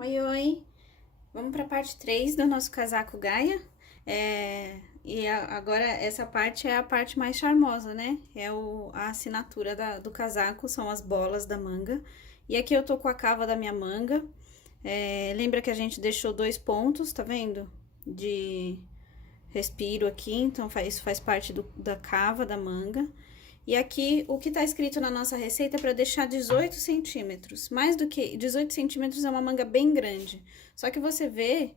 Oi, oi! Vamos para a parte 3 do nosso casaco Gaia. Agora essa parte é a parte mais charmosa, né? A assinatura do casaco, são as bolas da manga. E aqui eu tô com a cava da minha manga. Lembra que a gente deixou 2 pontos, tá vendo? De respiro aqui, então isso faz parte da cava da manga. E aqui, o que tá escrito na nossa receita é para deixar 18 centímetros. Mais do que 18 centímetros é uma manga bem grande. Só que você vê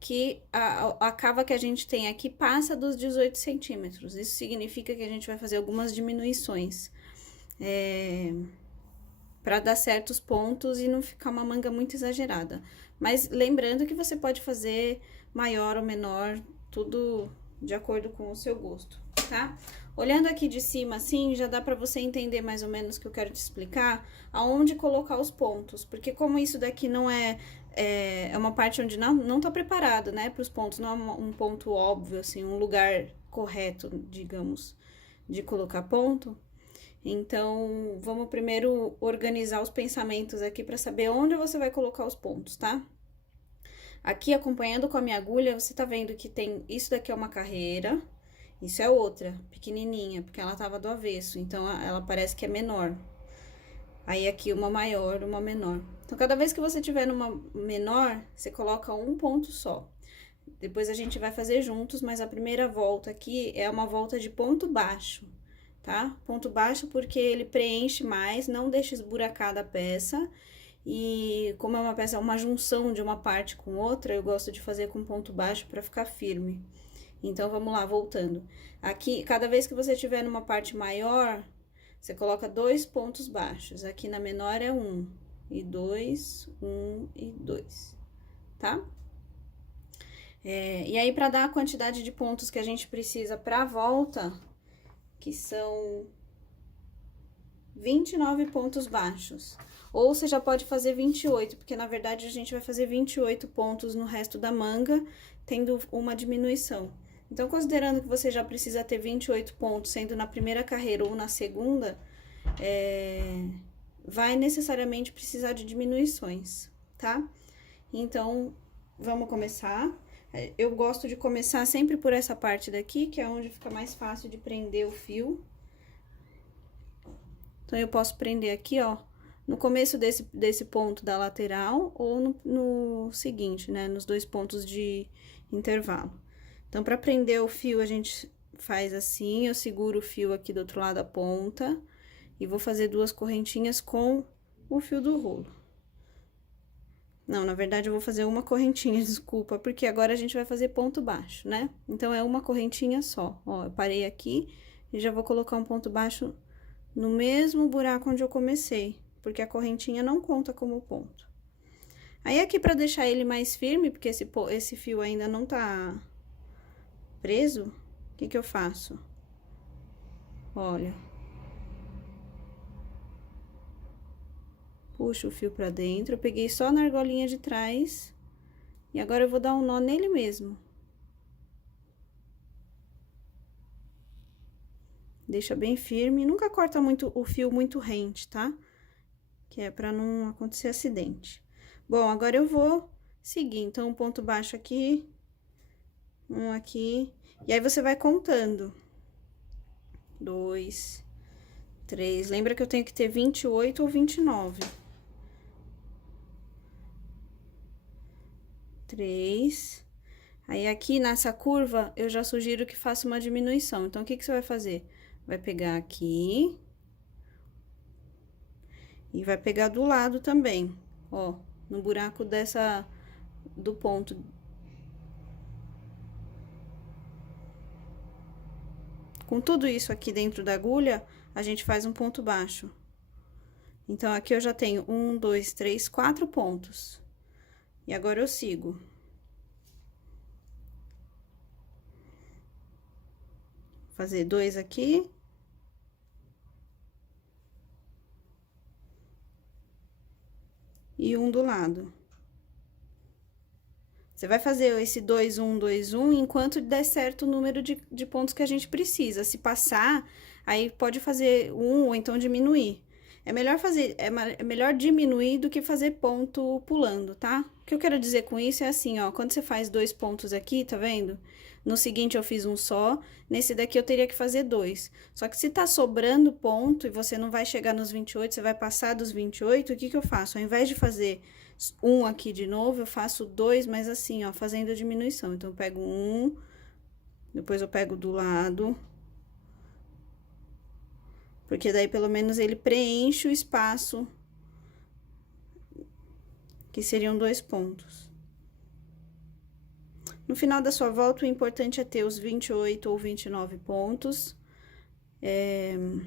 que a cava que a gente tem aqui passa dos 18 centímetros. Isso significa que a gente vai fazer algumas diminuições. Para dar certos pontos e não ficar uma manga muito exagerada. Mas lembrando que você pode fazer maior ou menor, tudo de acordo com o seu gosto, tá? Olhando aqui de cima, assim, já dá pra você entender mais ou menos o que eu quero te explicar, aonde colocar os pontos, porque como isso daqui não é uma parte onde não tá preparado, né, pros pontos, não é um ponto óbvio, assim, um lugar correto, digamos, de colocar ponto. Então, vamos primeiro organizar os pensamentos aqui para saber onde você vai colocar os pontos, tá? Aqui, acompanhando com a minha agulha, você tá vendo que tem... Isso daqui é uma carreira, isso é outra, pequenininha, porque ela tava do avesso, então ela parece que é menor. Aí, aqui, uma maior, uma menor. Então, cada vez que você tiver numa menor, você coloca um ponto só. Depois a gente vai fazer juntos, mas a primeira volta aqui é uma volta de ponto baixo, tá? Ponto baixo porque ele preenche mais, não deixa esburacada a peça. E como é uma peça, uma junção de uma parte com outra, eu gosto de fazer com ponto baixo para ficar firme. Então, vamos lá, voltando. Aqui, cada vez que você tiver numa parte maior, você coloca 2 pontos baixos. Aqui na menor é 1 e 2, 1 e 2, tá? E aí, para dar a quantidade de pontos que a gente precisa para a volta, que são 29 pontos baixos. Ou você já pode fazer 28, porque na verdade a gente vai fazer 28 pontos no resto da manga, tendo uma diminuição. Então, considerando que você já precisa ter 28 pontos, sendo na primeira carreira ou na segunda, vai necessariamente precisar de diminuições, tá? Então, vamos começar. Eu gosto de começar sempre por essa parte daqui, que é onde fica mais fácil de prender o fio. Então, eu posso prender aqui, ó, no começo desse ponto da lateral ou no seguinte, né, nos 2 pontos de intervalo. Então, para prender o fio, a gente faz assim, eu seguro o fio aqui do outro lado da ponta e vou fazer 2 correntinhas com o fio do rolo. Não, na verdade, eu vou fazer uma correntinha, desculpa, porque agora a gente vai fazer ponto baixo, né? Então, é uma correntinha só. Ó, eu parei aqui e já vou colocar um ponto baixo no mesmo buraco onde eu comecei, porque a correntinha não conta como ponto. Aí, aqui, pra deixar ele mais firme, porque esse fio ainda não tá preso, o que que eu faço? Olha. Puxo o fio pra dentro, eu peguei só na argolinha de trás, e agora eu vou dar um nó nele mesmo. Deixa bem firme, nunca corta muito o fio muito rente, tá? Que é pra não acontecer acidente. Bom, agora eu vou seguir, então, um ponto baixo aqui, um aqui, e aí você vai contando. 2, 3, lembra que eu tenho que ter 28 ou 29. 3. Aí, aqui nessa curva, eu já sugiro que faça uma diminuição. Então, o que que você vai fazer? Vai pegar aqui. E vai pegar do lado também, ó, no buraco do ponto. Com tudo isso aqui dentro da agulha, a gente faz um ponto baixo. Então, aqui eu já tenho 1, 2, 3, 4 pontos. E agora eu sigo. Vou fazer 2 aqui. E um do lado. Você vai fazer esse 2, 1, 2, 1, enquanto der certo o número de pontos que a gente precisa. Se passar, aí pode fazer 1 ou então diminuir. é melhor fazer, é melhor diminuir do que fazer ponto pulando, tá? O que eu quero dizer com isso é assim, ó, quando você faz 2 pontos aqui, tá vendo? No seguinte eu fiz um só, nesse daqui eu teria que fazer 2. Só que se tá sobrando ponto e você não vai chegar nos 28, você vai passar dos 28, o que que eu faço? Ao invés de fazer um aqui de novo, eu faço 2, mas assim, ó, fazendo a diminuição. Então, eu pego um, depois eu pego do lado, porque daí pelo menos ele preenche o espaço, que seriam 2 pontos. No final da sua volta, o importante é ter os 28 ou 29 pontos. E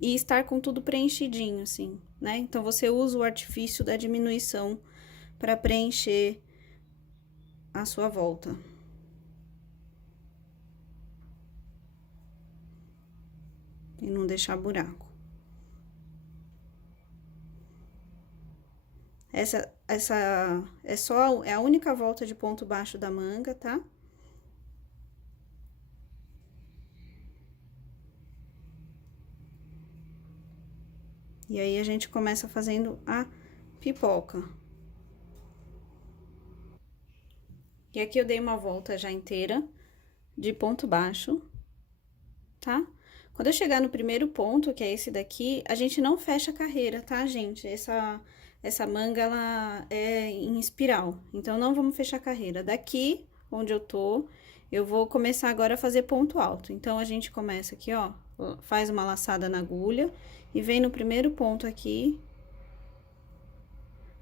estar com tudo preenchidinho, assim, né? Então, você usa o artifício da diminuição para preencher a sua volta. E não deixar buraco. Essa é a única volta de ponto baixo da manga, tá? E aí, a gente começa fazendo a pipoca. E aqui eu dei uma volta já inteira de ponto baixo, tá? Quando eu chegar no primeiro ponto, que é esse daqui, a gente não fecha a carreira, tá, gente? Essa manga, ela é em espiral, então, não vamos fechar a carreira. Daqui, onde eu tô, eu vou começar agora a fazer ponto alto. Então, a gente começa aqui, ó, faz uma laçada na agulha e vem no primeiro ponto aqui.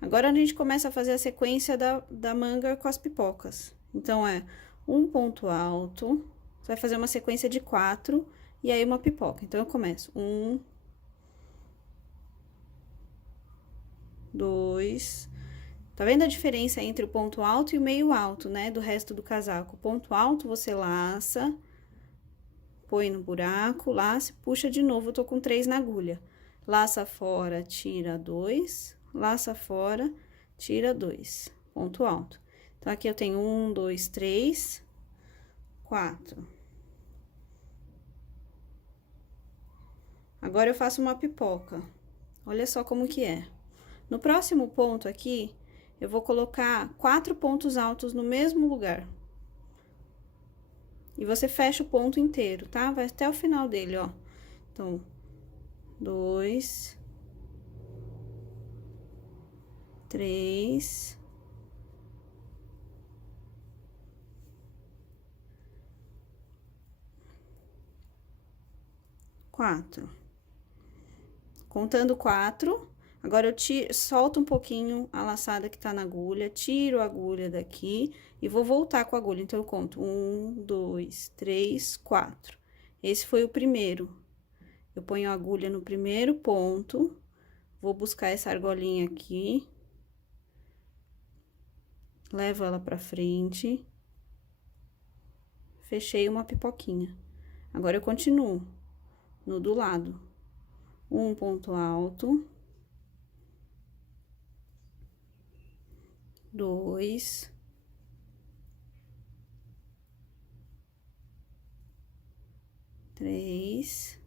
Agora, a gente começa a fazer a sequência da manga com as pipocas. Então, é um ponto alto, você vai fazer uma sequência de 4 e aí uma pipoca. Então, eu começo 1, 2. Tá vendo a diferença entre o ponto alto e o meio alto, né? Do resto do casaco. O ponto alto você laça, põe no buraco, laça e puxa de novo. Eu tô com 3 na agulha. Laça fora, tira 2, laça fora, tira 2. Ponto alto. Então, aqui eu tenho 1, 2, 3, 4. Agora, eu faço uma pipoca. Olha só como que é. No próximo ponto aqui, eu vou colocar 4 pontos altos no mesmo lugar. E você fecha o ponto inteiro, tá? Vai até o final dele, ó. Então, 2, 3, 4. Contando 4, agora eu solto um pouquinho a laçada que tá na agulha, tiro a agulha daqui e vou voltar com a agulha. Então, eu conto 1, 2, 3, 4. Esse foi o primeiro. Eu ponho a agulha no primeiro ponto, vou buscar essa argolinha aqui, levo ela pra frente, fechei uma pipoquinha. Agora, eu continuo no do lado. Um ponto alto, 2, 3,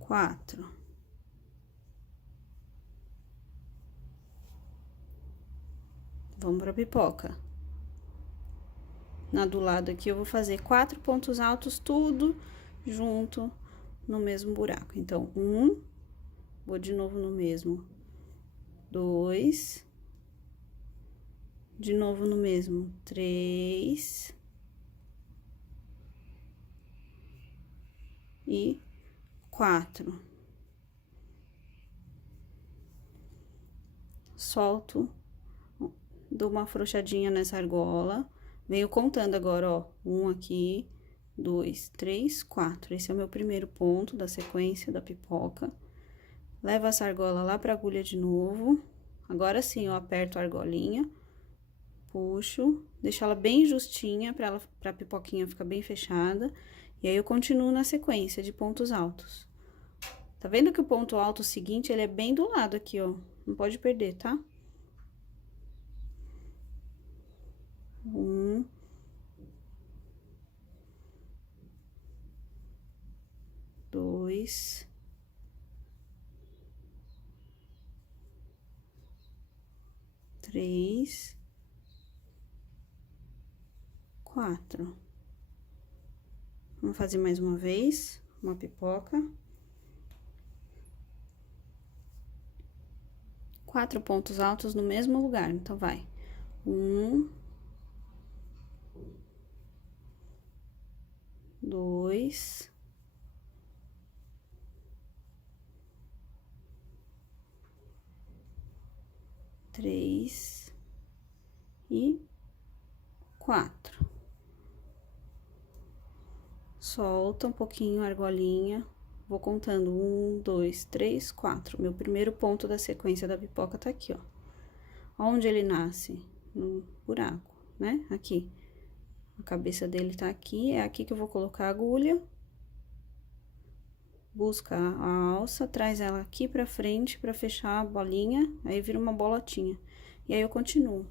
4. Vamos pra pipoca. Na do lado aqui, eu vou fazer 4 pontos altos, tudo junto no mesmo buraco. Então, 1, vou de novo no mesmo. 2, de novo no mesmo. 3 e 4. Solto, dou uma afrouxadinha nessa argola, venho contando agora, ó, 1 aqui, 2, 3, 4. Esse é o meu primeiro ponto da sequência da pipoca. Levo essa argola lá pra agulha de novo. Agora sim, eu aperto a argolinha, puxo, deixo ela bem justinha pra pipoquinha ficar bem fechada. E aí, eu continuo na sequência de pontos altos. Tá vendo que o ponto alto seguinte, ele é bem do lado aqui, ó. Não pode perder, tá? 1, 2, 3, 4. Vamos fazer mais uma vez, uma pipoca. 4 pontos altos no mesmo lugar, então vai. 1, 2, 3 e 4. Solta um pouquinho a argolinha. Vou contando 1, 2, 3, 4. Meu primeiro ponto da sequência da pipoca tá aqui, ó. Onde ele nasce? No buraco, né? Aqui. A cabeça dele tá aqui, é aqui que eu vou colocar a agulha. Busca a alça, traz ela aqui pra frente pra fechar a bolinha, aí vira uma bolotinha. E aí eu continuo.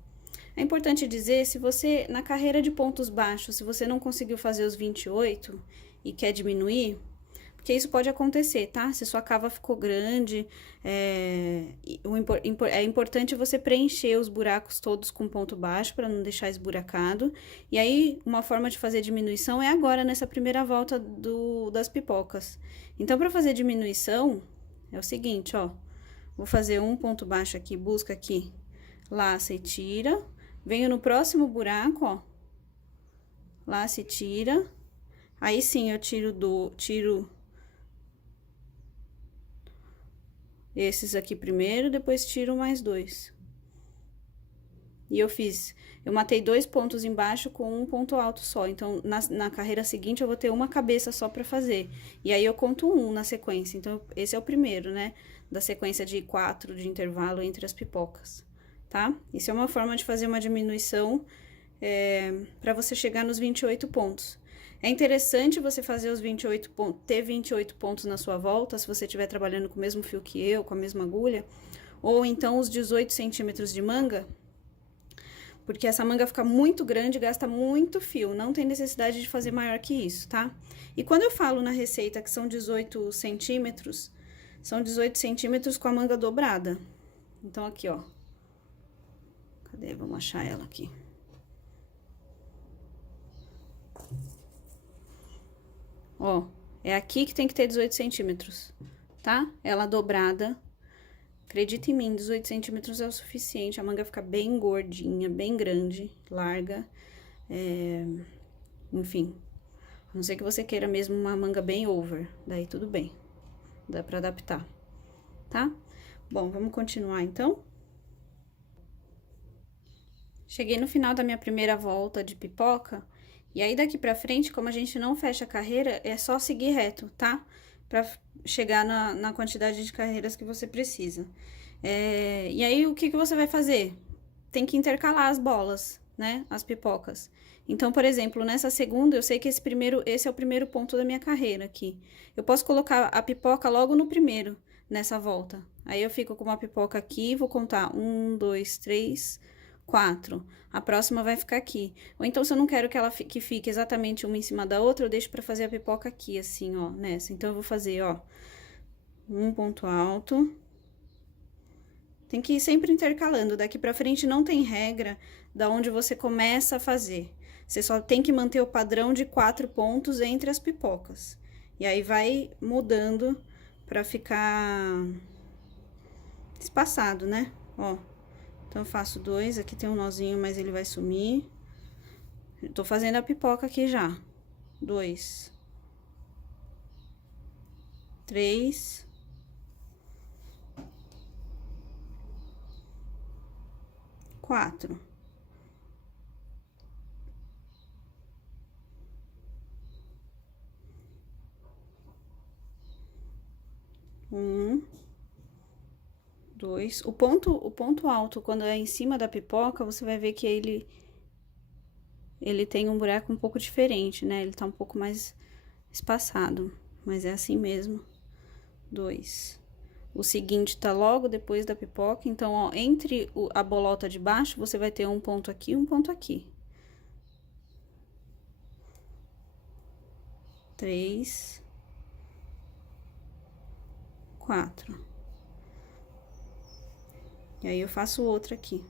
É importante dizer, se você, na carreira de pontos baixos, se você não conseguiu fazer os 28 e quer diminuir, porque isso pode acontecer, tá? Se sua cava ficou grande, é importante você preencher os buracos todos com ponto baixo, para não deixar esburacado. E aí, uma forma de fazer diminuição é agora, nessa primeira volta das pipocas. Então, para fazer diminuição, é o seguinte, ó. Vou fazer um ponto baixo aqui, busca aqui, laça e tira. Venho no próximo buraco, ó. Laça e tira. Aí sim, eu tiro esses aqui primeiro, depois tiro mais 2. E eu matei 2 pontos embaixo com um ponto alto só. Então, na carreira seguinte, eu vou ter uma cabeça só pra fazer. E aí, eu conto 1 na sequência. Então, esse é o primeiro, né? Da sequência de 4 de intervalo entre as pipocas, tá? Isso é uma forma de fazer uma diminuição pra você chegar nos 28 pontos. É interessante você fazer os 28 pontos, ter 28 pontos na sua volta, se você estiver trabalhando com o mesmo fio que eu, com a mesma agulha, ou então os 18 centímetros de manga, porque essa manga fica muito grande e gasta muito fio, não tem necessidade de fazer maior que isso, tá? E quando eu falo na receita que são 18 centímetros, são 18 centímetros com a manga dobrada. Então, aqui, ó. Cadê? Vamos achar ela aqui. Ó, é aqui que tem que ter 18 centímetros, tá? Ela dobrada. Acredita em mim, 18 centímetros é o suficiente. A manga fica bem gordinha, bem grande, larga. Enfim, a não ser que você queira mesmo uma manga bem over, daí tudo bem. Dá pra adaptar, tá? Bom, vamos continuar então. Cheguei no final da minha primeira volta de pipoca. E aí, daqui pra frente, como a gente não fecha a carreira, é só seguir reto, tá? Pra chegar na quantidade de carreiras que você precisa. E aí, o que você vai fazer? Tem que intercalar as bolas, né? As pipocas. Então, por exemplo, nessa segunda, eu sei que esse é o primeiro ponto da minha carreira aqui. Eu posso colocar a pipoca logo no primeiro, nessa volta. Aí, eu fico com uma pipoca aqui, vou contar 1, 2, 3... 4. A próxima vai ficar aqui. Ou então, se eu não quero que ela fique exatamente uma em cima da outra, eu deixo pra fazer a pipoca aqui, assim, ó, nessa. Então, eu vou fazer, ó, um ponto alto. Tem que ir sempre intercalando. Daqui pra frente não tem regra da onde você começa a fazer. Você só tem que manter o padrão de 4 pontos entre as pipocas. E aí, vai mudando pra ficar espaçado, né? Ó. Então, eu faço 2, aqui tem um nozinho, mas ele vai sumir. Eu tô fazendo a pipoca aqui já. 2, 3, 4. Um, 2. O ponto alto, quando é em cima da pipoca, você vai ver que ele tem um buraco um pouco diferente, né? Ele tá um pouco mais espaçado, mas é assim mesmo. 2. O seguinte tá logo depois da pipoca, então, ó, entre a bolota de baixo, você vai ter um ponto aqui e um ponto aqui. 3, 4. E aí, eu faço outra aqui.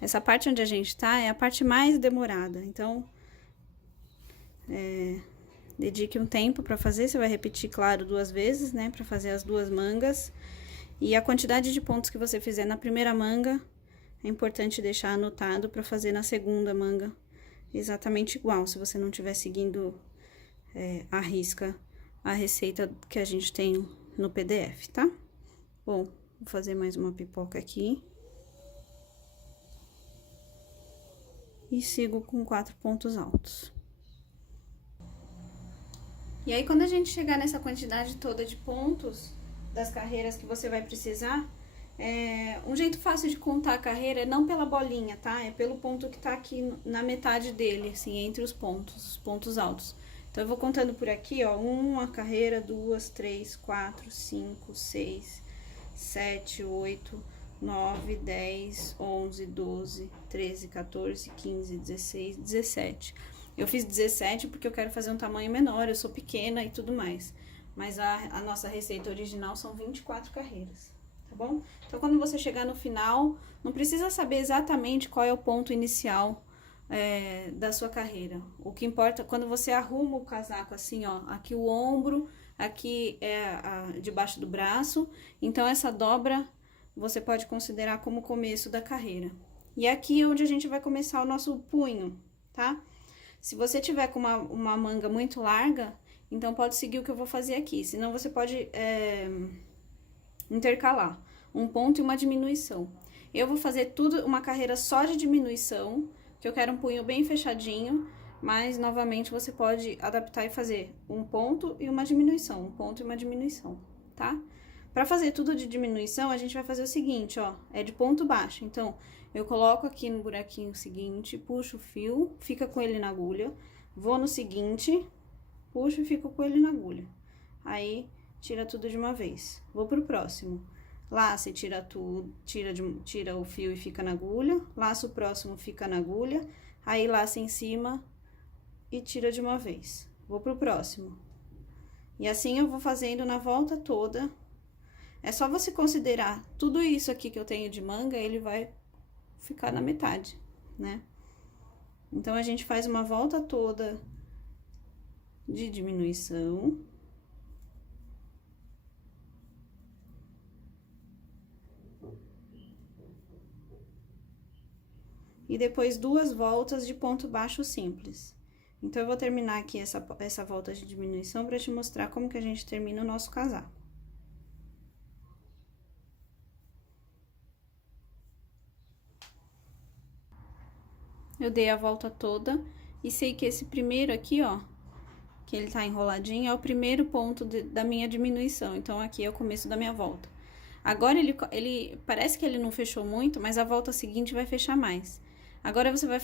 Essa parte onde a gente tá é a parte mais demorada, então, dedique um tempo pra fazer, você vai repetir, claro, 2 vezes, né, pra fazer as 2 mangas. E a quantidade de pontos que você fizer na primeira manga, é importante deixar anotado pra fazer na segunda manga exatamente igual, se você não estiver seguindo à risca a receita que a gente tem no PDF, tá? Bom, vou fazer mais uma pipoca aqui. E sigo com 4 pontos altos. E aí, quando a gente chegar nessa quantidade toda de pontos das carreiras que você vai precisar, um jeito fácil de contar a carreira é não pela bolinha, tá? É pelo ponto que tá aqui na metade dele, assim, entre os pontos altos. Então, eu vou contando por aqui, ó, 1 carreira, 2, 3, 4, 5, 6, 7, 8, 9, 10, 11, 12, 13, 14, 15, 16, 17. Eu fiz 17 porque eu quero fazer um tamanho menor, eu sou pequena e tudo mais. Mas a nossa receita original são 24 carreiras, tá bom? Então, quando você chegar no final, não precisa saber exatamente qual é o ponto inicial da sua carreira. O que importa, quando você arruma o casaco assim, ó, aqui o ombro, aqui é debaixo do braço, então essa dobra você pode considerar como o começo da carreira. E aqui é onde a gente vai começar o nosso punho, tá? Se você tiver com uma manga muito larga, então pode seguir o que eu vou fazer aqui. Senão você pode intercalar um ponto e uma diminuição. Eu vou fazer tudo, uma carreira só de diminuição, que eu quero um punho bem fechadinho, mas novamente você pode adaptar e fazer um ponto e uma diminuição, um ponto e uma diminuição, tá? Pra fazer tudo de diminuição, a gente vai fazer o seguinte, ó, é de ponto baixo. Então, eu coloco aqui no buraquinho seguinte, puxo o fio, fica com ele na agulha, vou no seguinte, puxo e fico com ele na agulha. Aí, tira tudo de uma vez. Vou pro próximo. Laça e tira tudo, tira o fio e fica na agulha, laça o próximo, fica na agulha, aí laça em cima e tira de uma vez. Vou pro próximo. E assim eu vou fazendo na volta toda. É só você considerar tudo isso aqui que eu tenho de manga, ele vai ficar na metade, né? Então, a gente faz uma volta toda de diminuição. E depois 2 voltas de ponto baixo simples. Então, eu vou terminar aqui essa volta de diminuição pra te mostrar como que a gente termina o nosso casaco. Eu dei a volta toda e sei que esse primeiro aqui, ó, que ele tá enroladinho, é o primeiro ponto da minha diminuição. Então, aqui é o começo da minha volta. Agora, ele parece que ele não fechou muito, mas a volta seguinte vai fechar mais. Agora, você vai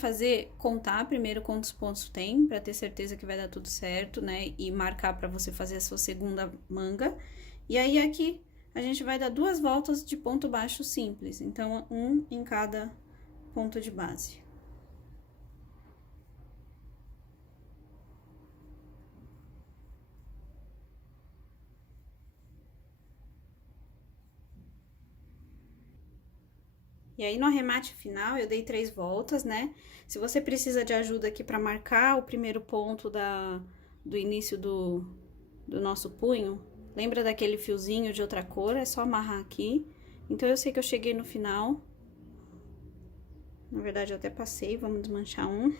contar primeiro quantos pontos tem, pra ter certeza que vai dar tudo certo, né? E marcar pra você fazer a sua segunda manga. E aí, aqui, a gente vai dar 2 voltas de ponto baixo simples. Então, 1 em cada ponto de base. E aí, no arremate final, eu dei 3 voltas, né? Se você precisa de ajuda aqui pra marcar o primeiro ponto do início do nosso punho, lembra daquele fiozinho de outra cor? É só amarrar aqui. Então, eu sei que eu cheguei no final. Na verdade, eu até passei, vamos desmanchar um.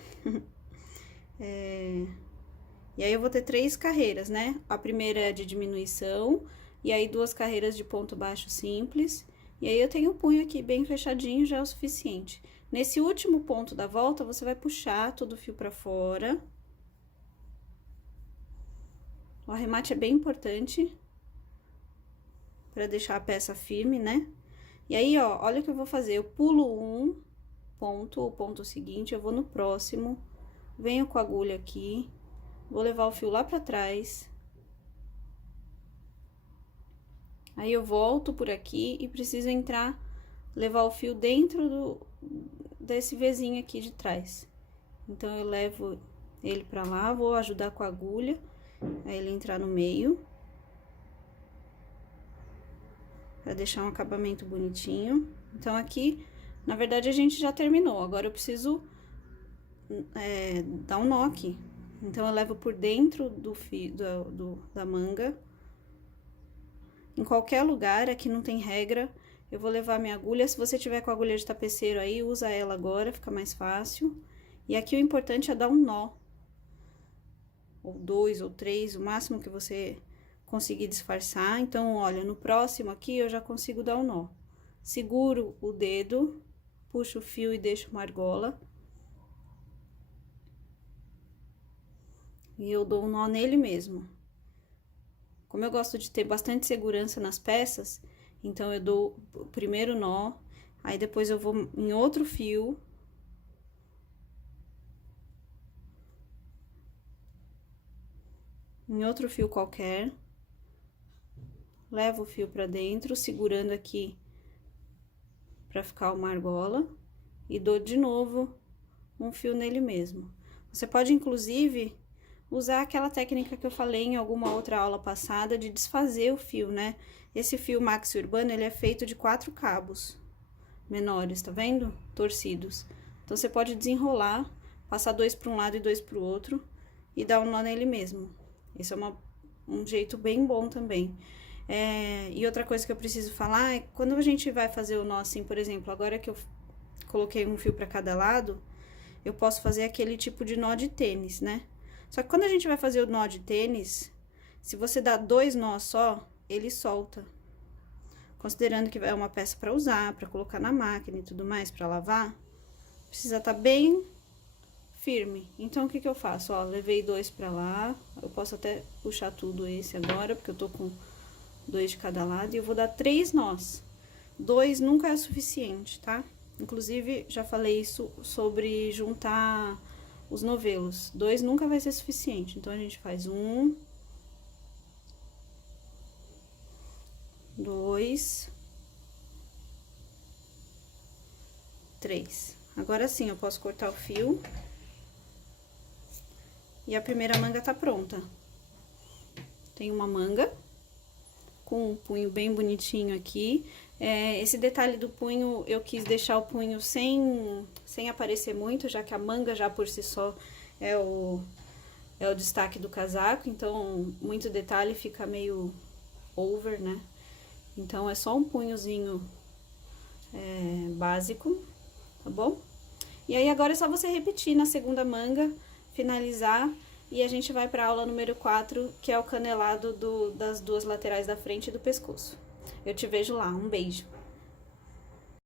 E aí, eu vou ter 3 carreiras, né? A primeira é de diminuição, e aí 2 carreiras de ponto baixo simples. E aí, eu tenho o punho aqui bem fechadinho, já é o suficiente. Nesse último ponto da volta, você vai puxar todo o fio pra fora. O arremate é bem importante pra deixar a peça firme, né? E aí, ó, olha o que eu vou fazer. Eu pulo um ponto, o ponto seguinte, eu vou no próximo, venho com a agulha aqui, vou levar o fio lá pra trás. Aí, eu volto por aqui e preciso levar o fio dentro desse Vzinho aqui de trás. Então, eu levo ele pra lá, vou ajudar com a agulha, aí ele entrar no meio. pra deixar um acabamento bonitinho. Então, aqui, na verdade, a gente já terminou. Agora, eu preciso dar um nó aqui. Então, eu levo por dentro do fio, da manga. Em qualquer lugar, aqui não tem regra. Eu vou levar minha agulha. Se você tiver com a agulha de tapeceiro aí, usa ela agora, fica mais fácil. E aqui o importante é dar um nó. Ou 2 ou 3, o máximo que você conseguir disfarçar. Então, olha, no próximo aqui eu já consigo dar um nó. Seguro o dedo, puxo o fio e deixo uma argola. E eu dou um nó nele mesmo. Como eu gosto de ter bastante segurança nas peças, então eu dou o primeiro nó, aí depois eu vou em outro fio. Em outro fio qualquer. Levo o fio pra dentro, segurando aqui pra ficar uma argola. E dou de novo um fio nele mesmo. Você pode, inclusive, usar aquela técnica que eu falei em alguma outra aula passada de desfazer o fio, né? Esse fio maxi urbano, ele é feito de 4 cabos menores, tá vendo? Torcidos. Então, você pode desenrolar, passar 2 para um lado e 2 para o outro e dar um nó nele mesmo. Esse é um jeito bem bom também. E outra coisa que eu preciso falar é quando a gente vai fazer o nó assim, por exemplo, agora que eu coloquei um fio para cada lado, eu posso fazer aquele tipo de nó de tênis, né? Só que quando a gente vai fazer o nó de tênis, se você dá 2 nós só, ele solta. Considerando que é uma peça para usar, para colocar na máquina e tudo mais, para lavar, precisa estar bem firme. Então, o que que eu faço? Ó, levei 2 para lá, eu posso até puxar tudo esse agora, porque eu tô com 2 de cada lado, e eu vou dar 3 nós. 2 nunca é suficiente, tá? Inclusive, já falei isso sobre juntar os novelos. 2 nunca vai ser suficiente. Então, a gente faz 1, 2, 3. Agora sim, eu posso cortar o fio. E a primeira manga tá pronta. Tem uma manga com um punho bem bonitinho aqui. Esse detalhe do punho, eu quis deixar o punho sem aparecer muito, já que a manga já por si só é o destaque do casaco, então muito detalhe fica meio over, né? Então, é só um punhozinho básico, tá bom? E aí, agora é só você repetir na segunda manga, finalizar, e a gente vai pra aula número 4, que é o canelado das 2 laterais da frente e do pescoço. Eu te vejo lá, um beijo!